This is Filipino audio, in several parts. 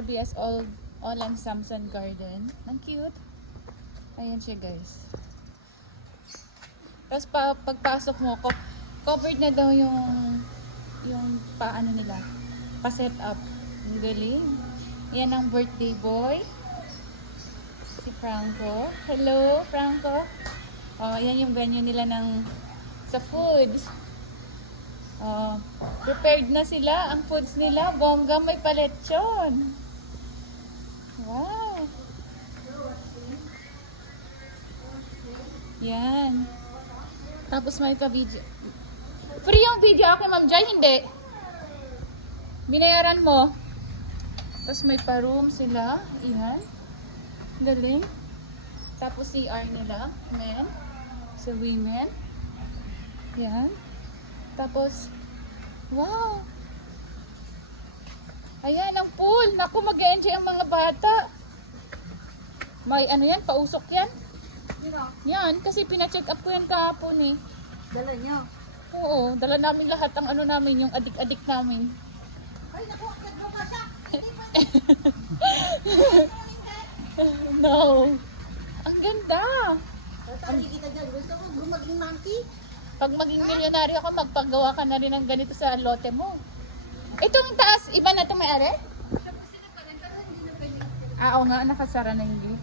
RBS Olan Samson Garden. Ang cute. Ayan siya guys. Tapos pagpasok mo, covered na daw yung paano nila, pa-set up. Ang galing. Yan ang birthday boy. Si Franco. Hello, Franco. Oh, yan yung venue nila sa foods. Prepared na sila. Ang foods nila, bongga, may paletsyon. Wow. Yan. Tapos may pa-video. Free yung video ako, Ma'am Jai, hindi. Binayaran mo. Tapos may pa-room sila. Yan. Galing. Tapos CR nila. Men. Sa women. Yan. Tapos, wow. Ayan, ang pool. Naku, mag-enjoy ang mga bata. May ano yan, pausok yan. Yan, kasi pina-check up ko yan kahapon eh. Dala niyo? Oo, dala namin lahat ang ano namin, yung adik-adik namin. Ay, naku, naglo ka siya. No. Ang ganda. Saan kita dyan? Gusto mo maging monkey? Pag maging milyonaryo ka, magpagawa ka na rin ng ganito sa lote mo. Itong taas, iba na ito may-ari? Oo nga, nakasara na hindi.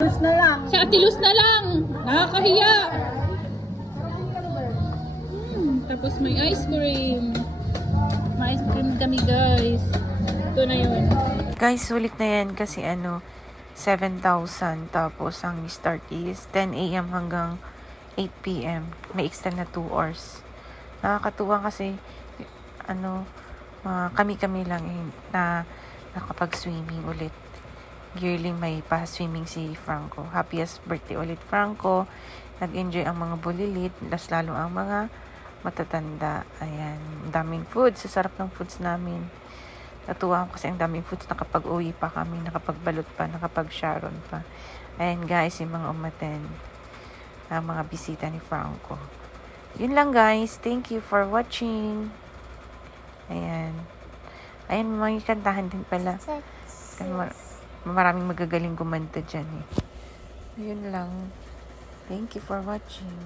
Luz na lang. Sa Atilus na lang. Nakakahiya. Tapos may ice cream. May ice cream kami guys. Ito na yun. Guys, sulit na yan kasi 7,000 tapos ang start is 10 a.m. hanggang 8 p.m. May extend na 2 hours. Nakakatuwa kasi kami-kami lang na nakapag-swimming ulit. Yearly may pa-swimming si Franco. Happiest birthday ulit, Franco. Nag-enjoy ang mga bulilit, lalo ang mga matatanda. Ayan, daming foods. Sasarap ng foods namin. Natuwa ako kasi ang daming foods. Nakapag-uwi pa kami, nakapagbalot pa, nakapag-sharon pa. Ayan guys, yung mga umaten. Mga bisita ni Franco. Yun lang guys. Thank you for watching. Ayan. Ayan, mga kantahan din pala. Maraming magagaling kumanta dyan eh. Yun lang. Thank you for watching.